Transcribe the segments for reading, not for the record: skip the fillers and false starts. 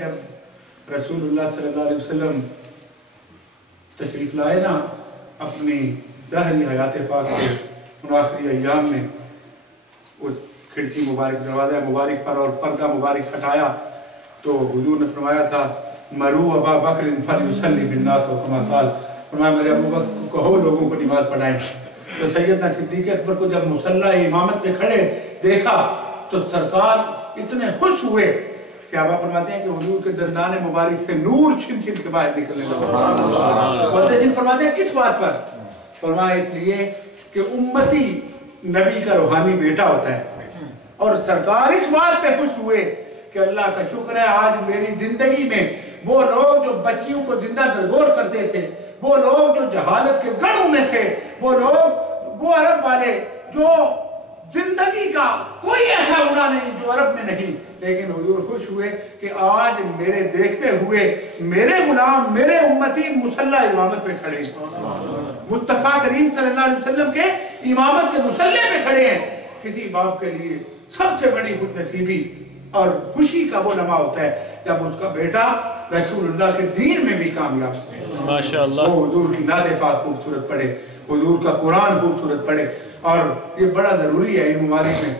जब रसूलुल्लाह सल्लल्लाहु अलैहि वसल्लम तशरीफ़ लाए ना अपनी ज़ाहरी हयात पाक के उन आखिरी अय्याम में, उस खिड़की मुबारक दरवाज़ा मुबारक पर और पर्दा मुबारक हटाया तो हुजूर ने फरमाया था मरू अबा बकर फलयुसल्ली बिन्नास व कमा क़ाल, फरमाया मेरे अबू बकर को कहो लोगों को नमाज पढ़ाएं। तो सैयदना सिद्दीक़ अकबर को जब मुसल्ला इमामत पे खड़े देखा तो सरकार इतने खुश हुए, सहाबा फरमाते हैं कि हुजूर के दंदाने मुबारक से नूर छिन छिन के बाहर निकलने लगा। फरमाते हैं किस बात पर? फरमाया इसलिए कि उम्मती नबी का रूहानी बेटा होता है, और सरकार इस बात पे खुश हुए कि अल्लाह का शुक्र है आज मेरी जिंदगी में वो लोग जो बच्चियों को जिंदा दरगोर करते थे, वो लोग जो जहालत के गढ़ों में थे, वो लोग वो अरब वाले जो जिंदगी का कोई ऐसा गुनाह नहीं जो अरब में नहीं, लेकिन हुजूर खुश हुए कि आज मेरे देखते हुए मेरे गुलाम मेरे उम्मती मुसल्ला इमामत पे खड़े हैं, मुस्तफा करीम सल्लल्लाहु अलैहि वसल्लम के इमामत के मुसल्ले पे खड़े हैं। किसी बाप के लिए सबसे बड़ी खुशनसीबी और खुशी का वो लम्हा होता है जब उसका बेटा रसूलुल्लाह के दीन में भी कामयाब हो, माशाअल्लाह, वो हुजूर की नाते पाक खूबसूरत पढ़े, हुजूर का कुरान खूबसूरत पढ़े। और ये बड़ा ज़रूरी है इन ममालिक में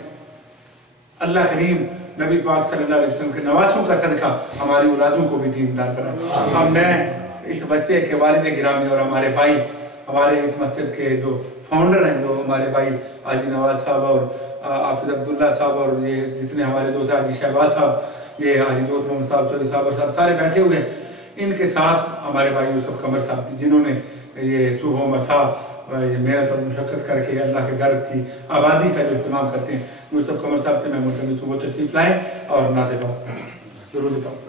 अल्लाह करीम नबी पाक सल्लल्लाहु अलैहि वसल्लम के नवासों का सदका हमारी औलादों को भी दीनदार कराए। अब मैं इस बच्चे के वालिद गिरामी और हमारे भाई, हमारे इस मस्जिद के जो फाउंडर हैं, जो हमारे भाई हाजी नवाज साहब और हाफिज अब्दुल्ला साहब और ये जितने हमारे दोस्त हाजी शहबाज साहब, ये हाजी दोस्त मोहम्मद साहब, चौधरी साहब और साहब सारे बैठे हुए हैं, इनके साथ हमारे भाई यूसुफ कमर साहब जिन्होंने ये सुबह मसा मेहनत और मुशक्क़त करके अल्लाह के घर की आबादी का जो इत्तेमाम करते हैं, यूसुफ कमर साहब से मैं मुल्तमस हूँ वो तशरीफ़ लाएँ और नाते पाक जरूर देता हूँ।